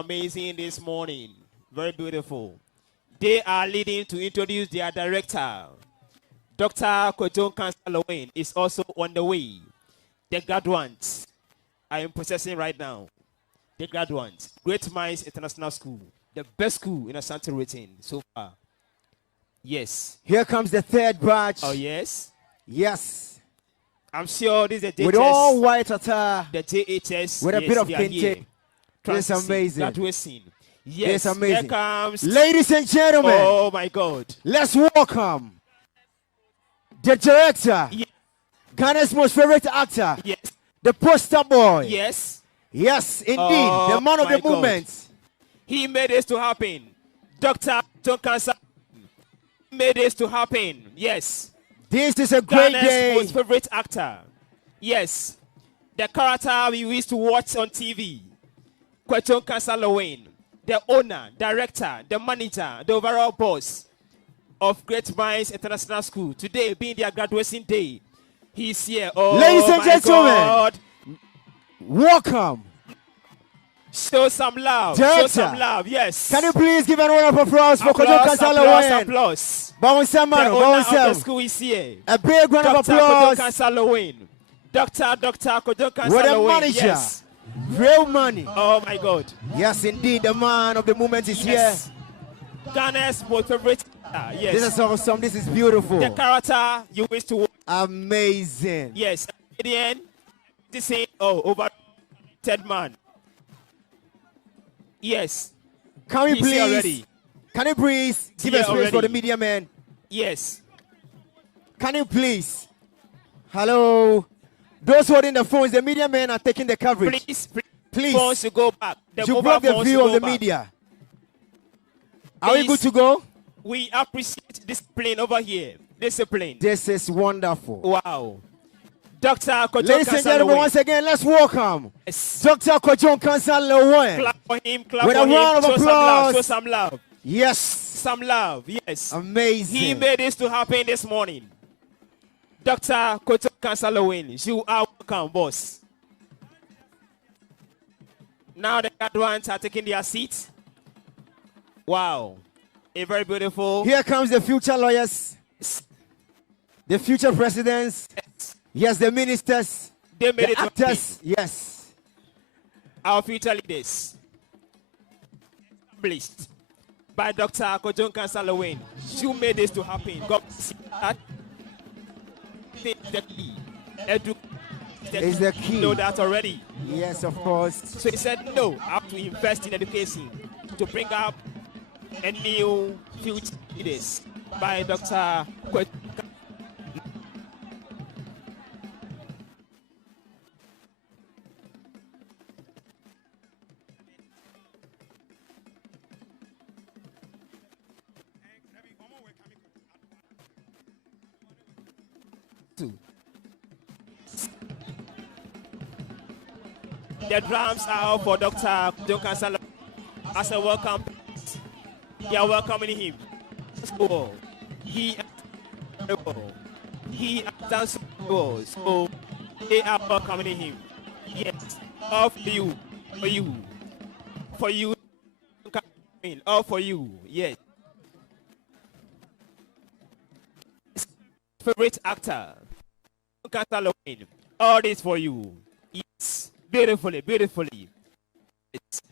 amazing this morning. Very beautiful. They are leading to introduce their director. Dr. Kwadwo Nkansah is also on the way. The graduates I am processing right now. The graduates, Great Minds International School, the best school in Asante Written so far. Yes. Here comes the third batch. Oh, yes? Yes. I'm sure this is the JHS. With all white attire. The JHS. With a bit of kente. It's amazing. Graduating. Yes. It's amazing. Here comes. Ladies and gentlemen. Oh, my God. Let's welcome the director. Yes. Ghana's most favorite actor. Yes. The poster boy. Yes. Yes, indeed. Oh, the man of the movement. He made this to happen. Dr. Nkansah made this to happen. Yes. This is a great Ghana's day. most favorite actor. Yes. The character we used to watch on TV. Kwadwo Nkansah, the owner, director, the manager, the overall boss of Great Minds International School. Today being their graduation day. He's here. Oh, ladies and gentlemen. God. Welcome. Show some love. Director. Show some love. Yes. Can you please give a round of applause for Kwadwo Nkansah? Applause. The owner of the school is here. A big round of applause. Dr. Kwadwo Nkansah. With a manager. Yes. Real money. Oh my God. Yes, indeed. The man of the movement is yes. here. Ghana's most favorite. Yes. This is awesome. This is beautiful. The character you wish to watch. Amazing. Yes. At the end, this is over third man. Yes. Can we He's please? Already. Can you please give a space for the media man? Yes. Can you please? Hello. Those holding the phones, the media men are taking the coverage. Please. Phones to go back. You block the view of the media. Are we good to go? We appreciate discipline over here. Discipline. This is wonderful. Wow. Dr. Kwadwo Nkansah. Ladies and gentlemen, once again, let's welcome Dr. Kwadwo Nkansah. Clap for him. Clap with for a round of applause. Show some love. Yes. Some love. Yes. Amazing. He made this to happen this morning. Dr. Kwadwo Nkansah, you are welcome, boss. Now the graduates are taking their seats. Wow. A very beautiful. Here comes the future lawyers. The future presidents. Yes, the ministers. They made the it actors. Yes. Our future leaders. Established by Dr. Kwadwo Nkansah. You made this to happen. God bless you. That is the key. Is the key. You know that already. Yes, of course. So he said, no, I have to invest in education to bring up a new future leaders by Dr. Kwadwo. The drums are out for Dr. Kwadwo Nkansah as a welcome. They are welcoming him. So he has done so well. So they are welcoming him. Yes, all for you, all for you. Yes. Favorite actor, Nkansah, all this for you. Yes. Beautifully. It's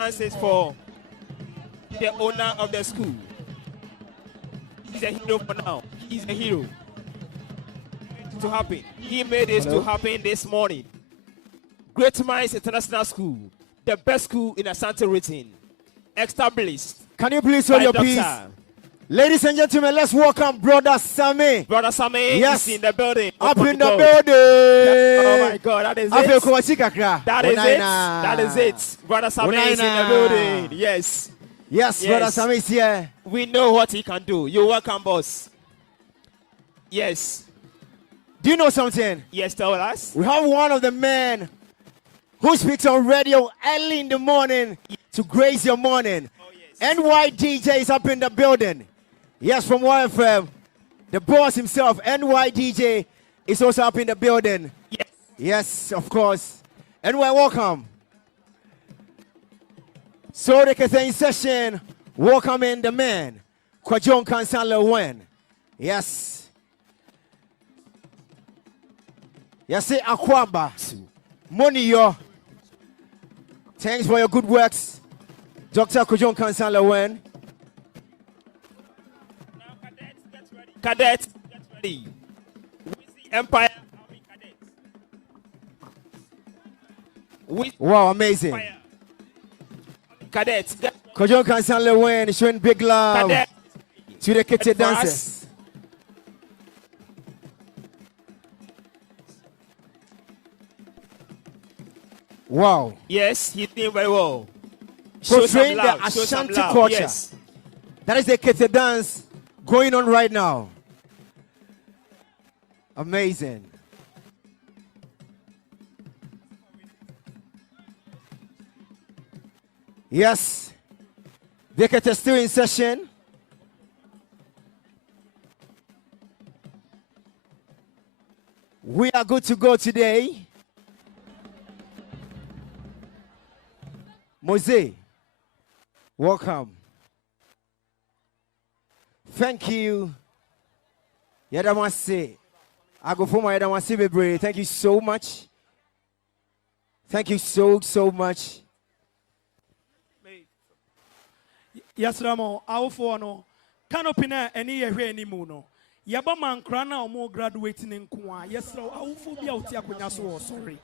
answers for the owner of the school. He's a hero for now. He's a hero. To happen. He made this to happen this morning. Great Minds International School, the best school in Asante Written. Established. Can you please hold your peace? Ladies and gentlemen, let's welcome Brother Sammy. Brother Sammy is in the building. Up in the building. Oh my God, that is it. That is it. Brother Sammy is in the building. Yes. Yes, Brother Sammy is here. We know what he can do. You're welcome, boss. Yes. Do you know something? Yes, tell us. We have one of the men who speaks on radio early in the morning to grace your morning. Oh, yes. NY DJ is up in the building. Yes, from YFM. The boss himself, NY DJ, is also up in the building. Yes. Yes, of course. NY, welcome. So the Kathay session, welcome in the man, Kwadwo Nkansah Lilwins. Yes. Yes, Akwamba. Money, yo. Thanks for your good works, Dr. Kwadwo Nkansah Lilwins. Cadets, get ready. Weezy Empire Army Cadets. Wow, amazing. Empire. Cadets, get Kwadwo Nkansah Lilwins showing big love Cadets. to the kitty dancers. Wow. Yes, he's doing very well. Portraying the Ashanti culture. Yes. That is the kitty dance going on right now. Amazing. Yes. The kitty still in session. We are good to go today. Mose, welcome. Thank you. Yadamase. I go for my Yadamase Bebre. Thank you so much. Thank you so much. Yes, Ramo, our for no. Canopina any any muno. Yabaman crana or more graduating in Kwa. Yes, our phobia of Tiakunaso, sorry.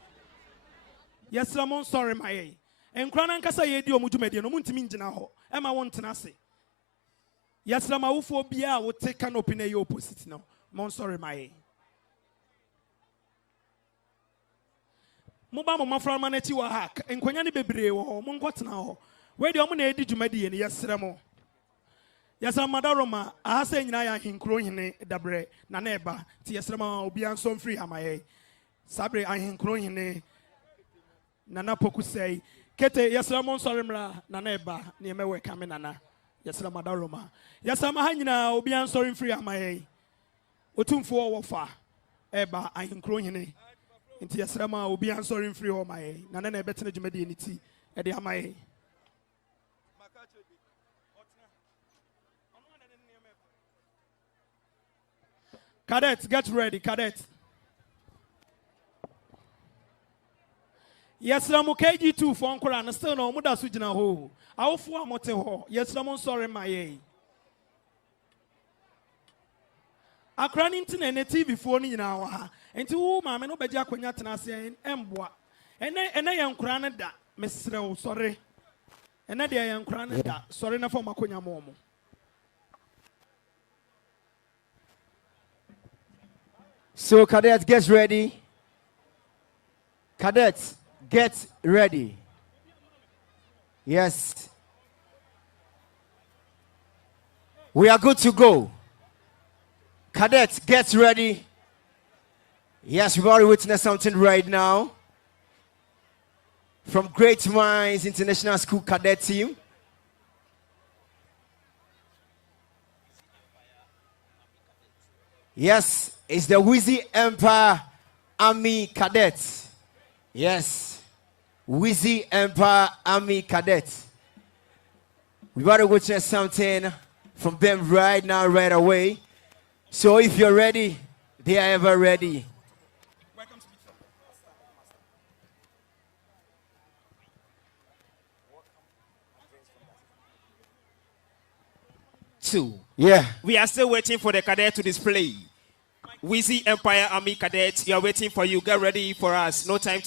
Yes, Ramon, sorry, my. And Nkansah ye dio mutumedi no muntimi ngina ho e ma won tena se yasra ma wofo bia wo te canopy na ye opposite no mon sorry my mo ba mo mafra ma na ti wa ha enkonya ne bebre wo mo nkotena ho we de mo na edi dwumadi ye ne yasra mo yasra madaroma ahasa nyina ya hinkro hene dabre na na eba ti yasra ma obi anso free amaye sabre ahinkro hene na na poku sei Kete yasramon sorimra nana eba nieme we kame nana yasrama daroma yasama hanyina obi ansori free amaye otumfo wofa eba ahinkro hene nti yasrama obi ansori free o maye nana na ebetene dwumade eniti e de amaye Cadets, get ready, cadets. Yes, I'm KG2 for Uncle and still no Muda Sujina ho. I'll for Moteho. Yes, I'm sorry, my a. I cran into a TV phone in our and to whom I'm no better Quinatana saying, Embois. And I am craned that, Miss Rowe, sorry. And I am craned that, sorry, enough for Macunia Momo. So, cadets, get ready. Cadets, get ready. Yes. We are good to go. Cadets, get ready. Yes, we've already witnessed something right now from Great Minds International School Cadet Team. Yes, it's the Weezy Empire Army Cadets. Yes, Weezy Empire Army Cadets. We've already witnessed something from them right now, right away. So if you're ready, they are ever ready. Two. Yeah. We are still waiting for the cadet to display. Weezy Empire Army Cadets, we are waiting for you. Get ready for us. No time to